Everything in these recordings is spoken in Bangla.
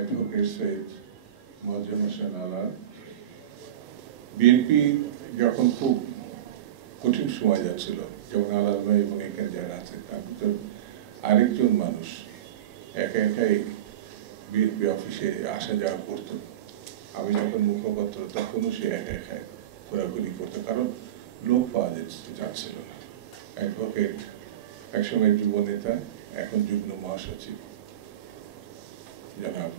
অ্যাডভোকেট সৈয়দ মোয়াজ্জেম হোসেন আলাল। বিএনপি যখন খুব কঠিন সময় যাচ্ছিল, যেমন আলাল ভাই এবং এখানে যারা আছে তার ভিতর আরেকজন মানুষ একা একাই বিএনপি অফিসে আসা যাওয়া করতো। আমি যখন মুখপত্র তখনও সে একা একাই ঘোরাঘুরি করতো, কারণ লোক পাওয়া যাচ্ছিল না। অ্যাডভোকেট একসময় যুব নেতা, এখন যুগ্ম মহাসচিব জনাব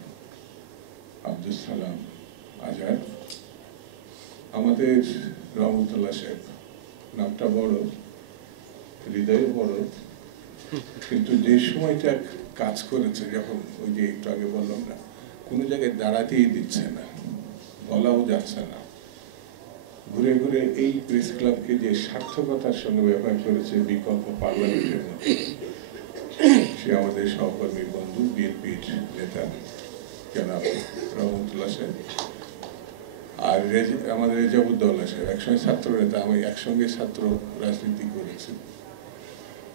আব্দুল সালাম আজাদ। আমাদের রহমতুল্লাহ সাহেব নামটা বড়, হৃদয় বড়, কিন্তু যে সময়টা কাজ করেছে, যখন ওই যে একটু আগে বললাম না, কোনো জায়গায় দাঁড়াতেই দিচ্ছে না, বলাও যাচ্ছে না, ঘুরে ঘুরে এই প্রেস ক্লাবকে যে সার্থকতার সঙ্গে ব্যবহার করেছে বিকল্প পার্লামেন্টের মধ্যে, সে আমাদের সহকর্মী বন্ধু বিএনপির নেতা জনাব রহমতুল্লাহ সাহেব, আর আমাদের রেজাবুদ্দৌলা সাহেব একসঙ্গে ছাত্র নেতা। আমি একসঙ্গে ছাত্র রাজনীতি করেছি,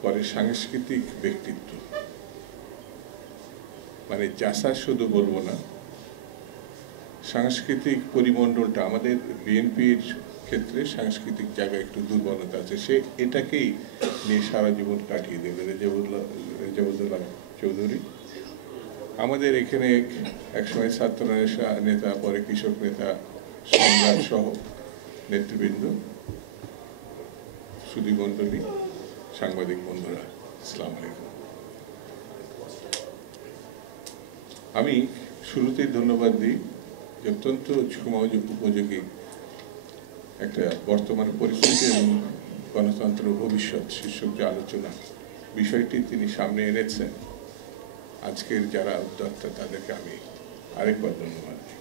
পরে সাংস্কৃতিক ব্যক্তিত্ব, মানে চাষা শুধু বলবো না, সাংস্কৃতিক পরিমণ্ডলটা আমাদের বিএনপির ক্ষেত্রে সাংস্কৃতিক জায়গায় একটু দুর্বলতা আছে, সে এটাকেই নিয়ে সারা জীবন কাটিয়ে দেবে। রেজাবুদ্দৌলা চৌধুরী আমাদের এখানে একসময় ছাত্র নেতা, পরে কৃষক নেতা, সম্রাট সহ নেতৃবৃন্দ, সুধীমণ্ডলী, সাংবাদিক বন্ধুরা, আসসালামু আলাইকুম। আমি শুরুতেই ধন্যবাদ দিই যে অত্যন্ত সময় উপযোগী একটা বর্তমান পরিস্থিতি এবং গণতন্ত্র ভবিষ্যৎ শীর্ষক যে আলোচনা বিষয়টি তিনি সামনে এনেছেন, আজকের যারা উদ্যোক্তা তাদেরকে আমি আরেকবার ধন্যবাদ দিই।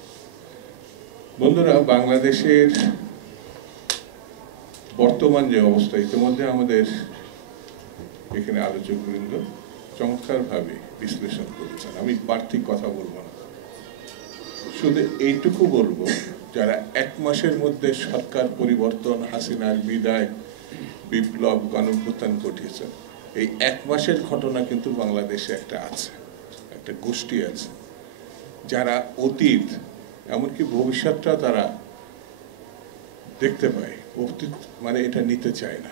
বন্ধুরা, বাংলাদেশের বর্তমান যে অবস্থা, ইতিমধ্যে আমাদের এখানে আলোচকবৃন্দ চমৎকারভাবে বিশ্লেষণ করেছেন, আমি বাড়তি কথা বলবো না, শুধু এইটুকু বলবো, যারা এক মাসের মধ্যে সরকার পরিবর্তন, হাসিনার বিদায়, বিপ্লব, গণঅভ্যুত্থান ঘটিয়েছেন, এই এক মাসের ঘটনা কিন্তু বাংলাদেশে একটা আছে, একটা গোষ্ঠী আছে যারা অতীত এমনকি ভবিষ্যৎটা তারা দেখতে পায়, অতীত মানে এটা নিতে চায় না,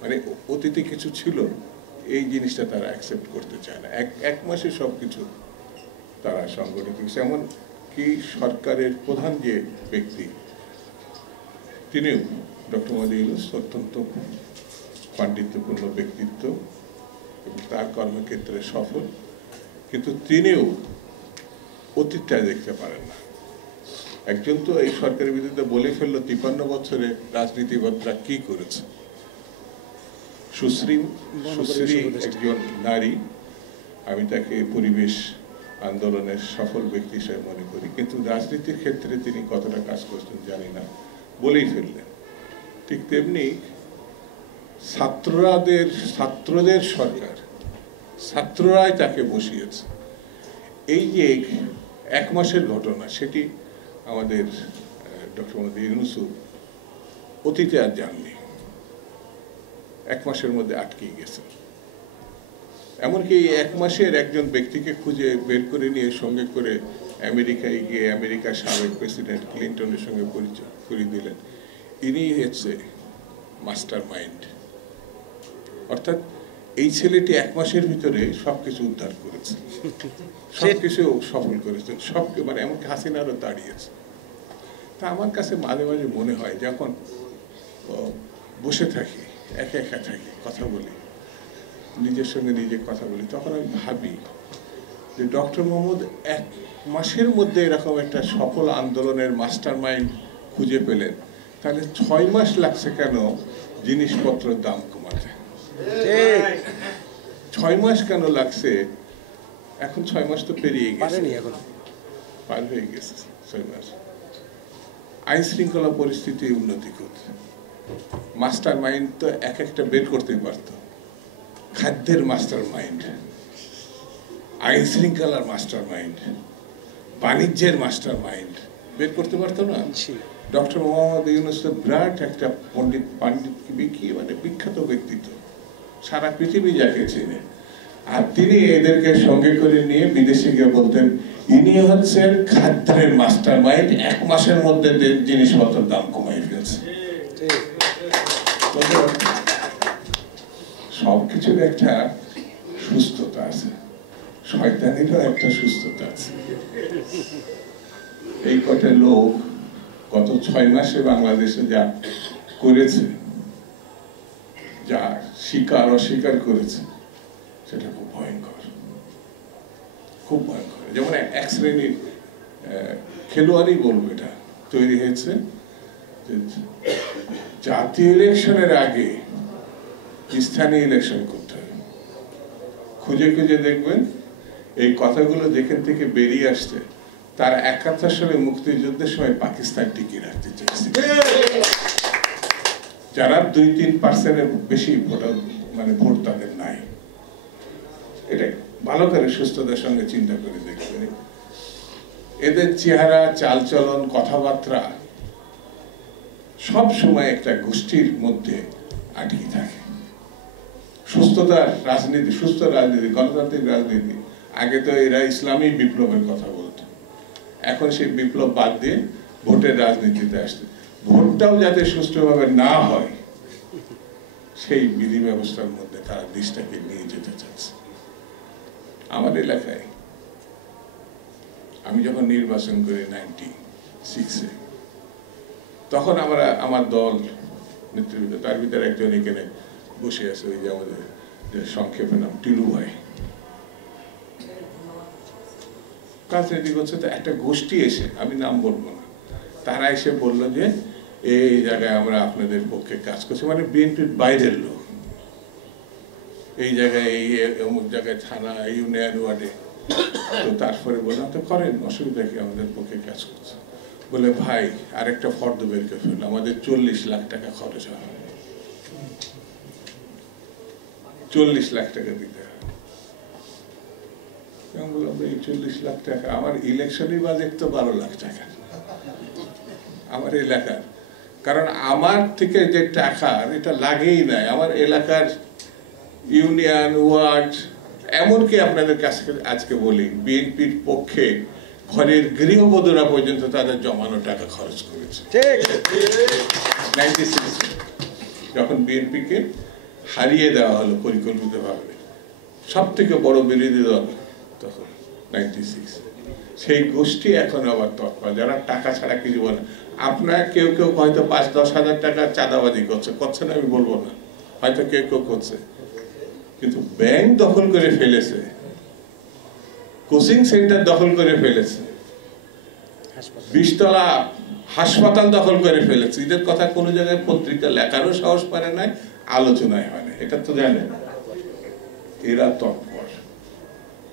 মানে অতীতে কিছু ছিল এই জিনিসটা তারা অ্যাকসেপ্ট করতে চায় না। এক মাসে সব কিছু তারা সংগঠিত হয়েছে। এমন কি সরকারের প্রধান যে ব্যক্তি, তিনিও ডক্টর মোহাম্মদ ইউনূস অত্যন্ত পাণ্ডিত্যপূর্ণ ব্যক্তিত্ব এবং তার কর্মক্ষেত্রে সফল, কিন্তু তিনিও অতীতটা দেখতে পারেন না। একজন তো এই সরকারের বিরুদ্ধে বলে ফেললো 53 বছরে রাজনীতিবিদরা কি করেছে। সুশ্রী একজন নারী, আমি তাকে পরিবেশ আন্দোলনের সফল ব্যক্তি হিসেবে মনে করি, কিন্তু রাজনীতির ক্ষেত্রে তিনি কতটা কাজ করছেন জানি না, বলেই ফেললেন। ঠিক তেমনি ছাত্রদের সরকার, ছাত্ররাই তাকে বসিয়েছে। এই যে এক মাসের ঘটনা, সেটি আমাদের ডক্টর মোহাম্মদ ইউনূস অতীতে আর জাননি, এক মাসের মধ্যে আটকে গেছে। এমনকি এক মাসের একজন ব্যক্তিকে খুঁজে বের করে নিয়ে সঙ্গে করে আমেরিকায় গিয়ে আমেরিকার সাবেক প্রেসিডেন্ট ক্লিন্টনের সঙ্গে পরিচয় করিয়ে দিলেন। ইনি হচ্ছে মাস্টার মাইন্ড, অর্থাৎ এই ছেলেটি এক মাসের ভিতরে সবকিছু উদ্ধার করেছে, সবকিছু সফল করেছে, সব মানে এমনকি হাসিনারও দাঁড়িয়েছে। তা আমার কাছে মাঝে মাঝে মনে হয়, যখন বসে থাকি, একা একা থাকি, কথা বলি, নিজের সঙ্গে নিজে কথা বলি, তখন আমি ভাবি যে ডক্টর মোহাম্মদ এক মাসের মধ্যে এরকম একটা সফল আন্দোলনের মাস্টার মাইন্ড খুঁজে পেলেন, তাহলে 6 মাস লাগছে কেন জিনিসপত্রের দাম কমাতে? 6 মাস কেন লাগছে? এখন 6 মাস তো পেরিয়ে গেছে, পার হয়ে গেছে 6 মাস। আইন শৃঙ্খলা পরিস্থিতি উন্নতি করতে মাস্টার মাইন্ড তো এক একটা বের করতেই পারত। খাদ্যের মাস্টার মাইন্ড, আইন শৃঙ্খলার মাস্টার মাইন্ড, বাণিজ্যের মাস্টার মাইন্ড বের করতে পারতো না? ডক্টর মোহাম্মদ ইউনূস বিরাট একটা পাণ্ডিত, মানে বিখ্যাত ব্যক্তিত্ব, সারা পৃথিবী যাকে চেনে। আর তিনি এদেরকে সঙ্গে করে নিয়ে বিদেশে গিয়ে বলতেন ইনি হচ্ছেন খাদ্যের মাস্টার মাইন্ড, 1 মাসের মধ্যে জিনিসপত্রের দাম কমাই ফেলছে। সবকিছুর একটা সুস্থতা আছে, শয়তানিরও একটা সুস্থতা আছে। এই কটা লোক গত 6 মাসে বাংলাদেশে যা করেছে, যা স্বীকার অস্বীকার করেছে, সেটা খুব ভয়ঙ্কর, খুব ভয়ঙ্কর। যেমন এক শ্রেণীর খেলোয়াড়ই বলবো, এটা তৈরি হয়েছে জাতীয় ইলেকশনের আগে স্থানীয় ইলেকশন করতে হবে। খুঁজে খুঁজে দেখবেন এই কথাগুলো যেখান থেকে বেরিয়ে আসছে, তার 71 সালে মুক্তিযুদ্ধের সময় পাকিস্তান টিকিয়ে রাখতে চেয়েছে, যারা 2-3% বেশি ভোট তাদের নাই। এটা ভালো করে সুস্থতার সঙ্গে চিন্তা করে দেখবেন। এদের চেহারা, চালচলন, কথাবার্তা সব সময় একটা গোষ্ঠীর মধ্যে আটকে থাকে। সুস্থতার রাজনীতি, সুস্থ রাজনীতি, গণতান্ত্রিক রাজনীতি, আগে তো এরা ইসলামী বিপ্লবের কথা বলতো, এখন সেই বিপ্লব বাদ দিয়ে ভোটের রাজনীতিতে আসছে। ভোটটাও যাতে সুষ্ঠুভাবে না হয় সেই বিধি ব্যবস্থার মধ্যে তারা দেশটাকে নিয়ে যেতে চাচ্ছে। আমার এলাকায় আমি যখন নির্বাচন করি 96-এ, তখন আমার দল নেতৃত্ব, তার ভিতরে একজন এখানে বসে আছে, ওই যে আমাদের সংক্ষেপে নাম টিলু ভাই, রাজনীতি করছে। তো একটা গোষ্ঠী এসে, আমি নাম বলবো না, তারা এসে বললো যে এই জায়গায় আমরা আপনাদের পক্ষে কাজ করছি, মানে বিএনপির বাইরের লোক, এই জায়গায় এই অমুক জায়গায় থানা, ইউনিয়ন ওয়ার্ডে। তো তারপরে বললাম তো করেন, অসুবিধা কি, আমাদের পক্ষে কাজ করছে। বলে ভাই আরেকটা ফর্দ বের করে ফেলল, আমাদের 40 লাখ টাকা খরচ হয়, 40 লাখ টাকা দিতে হয়। আমি বললাম এই 40 লাখ টাকা, আমার ইলেকশনই বাজেট তো 12 লাখ টাকা আমার এলাকার, কারণ আমার থেকে যে টাকা এটা লাগেই নাই। আমার এলাকার ইউনিয়ন ওয়ার্ড, এমনকি আপনাদের কাছে আজকে বলি, বিএনপির পক্ষে ঘরের গৃহবধূরা পর্যন্ত তাদের জমানো টাকা খরচ করেছে। 96 যখন বিএনপিকে হারিয়ে দেওয়া হলো পরিকল্পিতভাবে, সব থেকে বড় বিরোধী দল তখন 96, সেই গোষ্ঠী এখন আবার তৎপর, যারা টাকা ছাড়া কিছু বলে। আপনার কেউ কেউ হয়তো 5-10 হাজার টাকা চাঁদাবাজি করছে না, আমি বলবো না, হয়তো কেউ কেউ করছে, কিন্তু ব্যাংক দখল করে ফেলেছে, কোচিং সেন্টার দখল করে ফেলেছে, 20 তলা হাসপাতাল দখল করে ফেলেছে। এদের কথা কোনো জায়গায় পত্রিকা লেখারও সাহস পারে নাই, আলোচনায় হয় না, এটা তো জানেন। এরা তৎপর।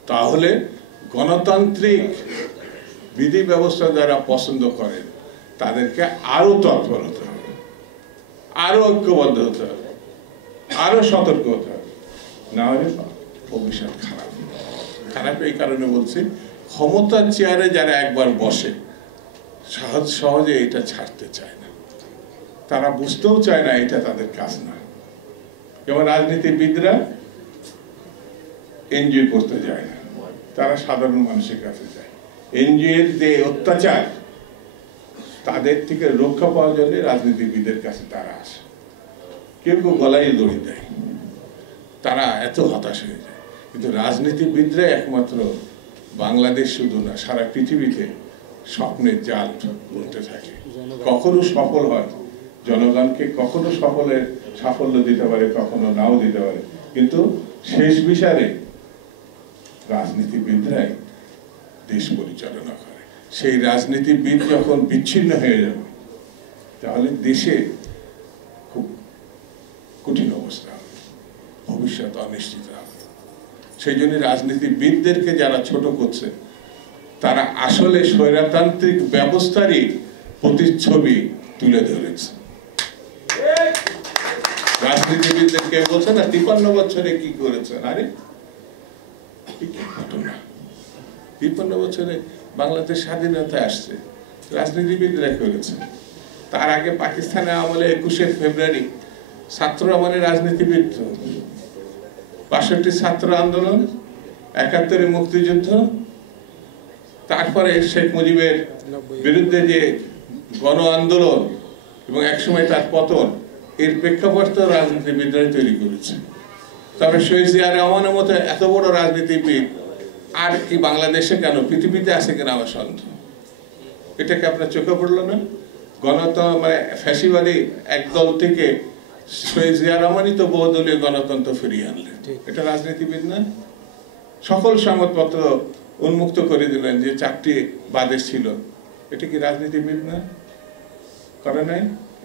তাহলে গণতান্ত্রিক বিধি ব্যবস্থা যারা পছন্দ করেন তাদেরকে আরো তৎপর হতে হবে, আরো ঐক্যবদ্ধ হতে হবে, আরো সতর্ক হতে হবে, না হলে ভবিষ্যৎ খারাপ। এই কারণে বলছি, ক্ষমতার চেয়ারে যারা একবার বসে সহজে এটা ছাড়তে চায় না, তারা বুঝতেও চায় না এটা তাদের কাজ না। যেমন রাজনীতিবিদরা এনজয় করতে যায় না, তারা সাধারণ মানুষের কাছে যায়। এনজিওর যে অত্যাচার, তাদের থেকে রক্ষা পাওয়ার জন্য রাজনীতিবিদের কাছে তারা আসে। কেউ কেউ গলায় দড়ি দেয়, তারা এত হতাশ হয়ে যায়। কিন্তু রাজনীতিবিদরা একমাত্র বাংলাদেশ শুধু না, সারা পৃথিবীতে স্বপ্নের জাল বুনতে থাকে। কখনো সফল হয়, জনগণকে কখনো সাফল্য দিতে পারে, কখনো নাও দিতে পারে, কিন্তু শেষ বিচারে রাজনীতিবিদরাই দেশ পরিচালনা করে। সেই রাজনীতিবিদ যখন বিচ্ছিন্ন হয়ে যাবে, তাহলে দেশে খুব কঠিন অবস্থা হবে, ভবিষ্যৎ অনিশ্চিত হবে। সেই জন্য রাজনীতিবিদদেরকে যারা ছোট করছে, তারা আসলে স্বৈরতান্ত্রিক ব্যবস্থারই প্রতিচ্ছবি তুলে ধরেছে। রাজনীতিবিদদেরকে বলছে না 53 বছরে কি করেছেন, আরে কি ঘটনা, 53 বছরে বাংলাদেশ স্বাধীনতা আসছে, রাজনীতিবিদরা করেছে। তার আগে পাকিস্তানে আমলে 21শে ফেব্রুয়ারি ছাত্র আমলে রাজনীতিবিদ ৬২ ছাত্র আন্দোলন, ৭১ মুক্তিযুদ্ধ, তারপরে শেখ মুজিবের বিরুদ্ধে যে গণ আন্দোলন এবং একসময় তার পতন, এর প্রেক্ষাপট তো রাজনীতিবিদরাই তৈরি করেছে। তবে শহীদ জিয়া রহমানের মতো এত বড় রাজনীতিবিদ আর কি বাংলাদেশে কেন, পৃথিবীতে আছে কিনা আমার সন্দেহ। এটাকে আপনার চোখে পড়লো না? গণতন্ত্র মানে ফ্যাসিবাদী একদল থেকে শহীদ জিয়া রহমানই তো বহুদলীয় গণতন্ত্র ফিরিয়ে আনলেন। এটা রাজনীতিবিদ না? সকল সংবাদপত্র উন্মুক্ত করে দিলেন যে 4টি বাদেশ ছিল। এটা কি রাজনীতিবিদ না? করে নাই?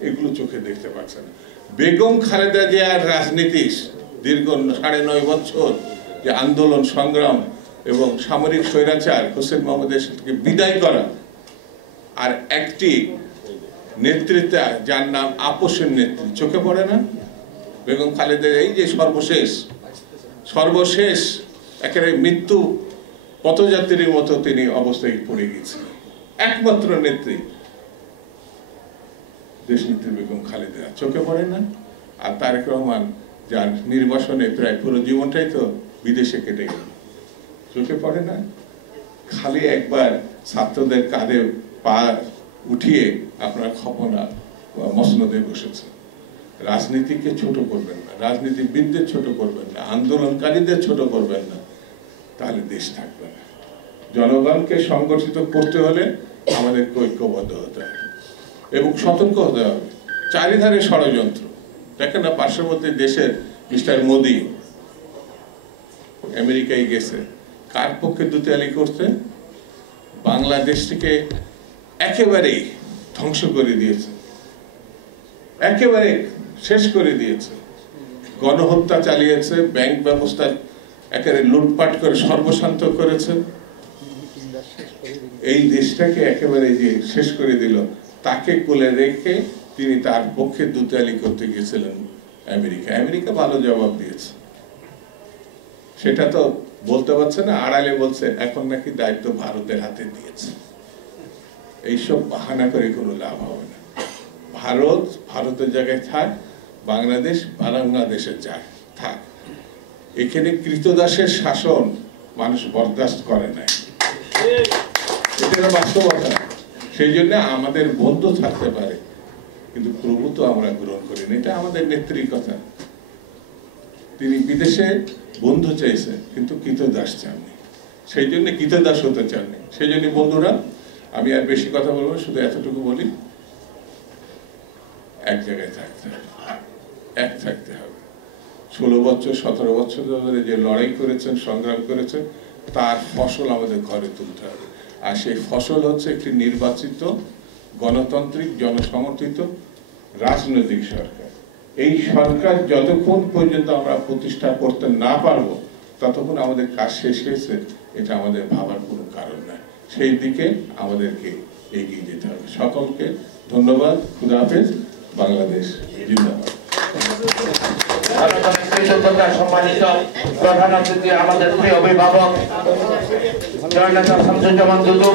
এগুলো চোখে দেখতে পাচ্ছে না। বেগম খালেদা জিয়ার রাজনীতি দীর্ঘ 9.5 বছর যে আন্দোলন সংগ্রাম এবং সামরিক স্বৈরাচার হোসেন মোহাম্মদ এরশাদকে বিদায় করা, আর একটি নেতৃত্ব যার নাম আপোষের নেত্রী, চোখে পড়ে না? বেগম খালেদা এই যে সর্বশেষ একেবারে মৃত্যু পথযাত্রীর মতো তিনি অবস্থায় পড়ে গেছিলেন। একমাত্র নেত্রী দেশনেত্রী বেগম খালেদা, চোখে পড়ে না? আর তারেক রহমান যার নির্বাসনে প্রায় পুরো জীবনটাই তো বিদেশে কেটে গেল, চোখে পড়ে না? খালি একবার ছাত্রদের কাঁধে পা উঠিয়ে আপনার খপনা মসনদে বসেছে। রাজনীতিকে ছোট করবেন না, রাজনীতিবিদদের ছোট করবেন না, আন্দোলনকারীদের ছোট করবেন না, তাহলে দেশ থাকবে না। জনগণকে সংগঠিত করতে হলে আমাদেরকে ঐক্যবদ্ধ হতে হবে এবং সতর্ক হতে হবে। চারিধারে ষড়যন্ত্র। দেখেন না, পার্শ্ববর্তী দেশের মিস্টার মোদি আমেরিকায় গেছে, কার পক্ষে দুতিয়ালি করতে? বাংলাদেশটিকে একেবারেই ধ্বংস করে দিয়েছে, একেবারে শেষ করে দিয়েছে, গণহত্যা চালিয়েছে, ব্যাংক ব্যবস্থা একেবারে লুটপাট করে সর্বশান্ত করেছে। এই দেশটাকে একেবারে যে শেষ করে দিল, তাকে কোলে রেখে তিনি তার পক্ষে দুতিয়ালি করতে গিয়েছিলেন আমেরিকা। আমেরিকা ভালো জবাব দিয়েছে, সেটা তো বলতে পারছে না, আড়ালে বলছে এখন নাকি দায়িত্ব ভারতের হাতে দিয়েছে। এইসব বাহানা করে কোনো লাভ হবে না। ভারত ভারতের জায়গায় থাক, বাংলাদেশ বাংলাদেশের জায়গায় থাক। এখানে কৃতদাসের শাসন মানুষ বরদাস্ত করে নাই, এটা বাস্তবতা। সেই জন্য আমাদের বন্ধু থাকতে পারে, কিন্তু প্রভু তো আমরা গ্রহণ করিনি। এটা আমাদের নেত্রীর কথা। তিনি বিদেশে বন্ধু চাইছেন, কিন্তু কৃতদাস চাননি। সেই জন্য কৃতদাস হতে চাননি। সেই জন্য বন্ধুরা, আমি আর বেশি কথা বলবো, শুধু এতটুকু বলি, এক জায়গায় থাকতে হবে, এক থাকতে হবে। 16 বছর 17 বছর ধরে যে লড়াই করেছেন, সংগ্রাম করেছেন, তার ফসল আমাদের ঘরে তুলতে হবে। আর সেই ফসল হচ্ছে একটি নির্বাচিত গণতান্ত্রিক জনসমর্থিত রাজনৈতিক সরকার। এই সরকার যতক্ষণ পর্যন্ত আমরা প্রতিষ্ঠা করতে না পারবো, ততক্ষণ আমাদের কাজ শেষ হয়েছে এটা আমাদের ভাবার কোনো কারণ নাই। সেই দিকে আমাদেরকে এগিয়ে যেতে হবে। সকলকে ধন্যবাদ। খুদা হাফেজ। বাংলাদেশ জিন্দাবাদ। সম্মানিত প্রধান অতিথি আমাদের প্রিয় অভিভাবক জননেতা শামসুজ্জামান দুদু।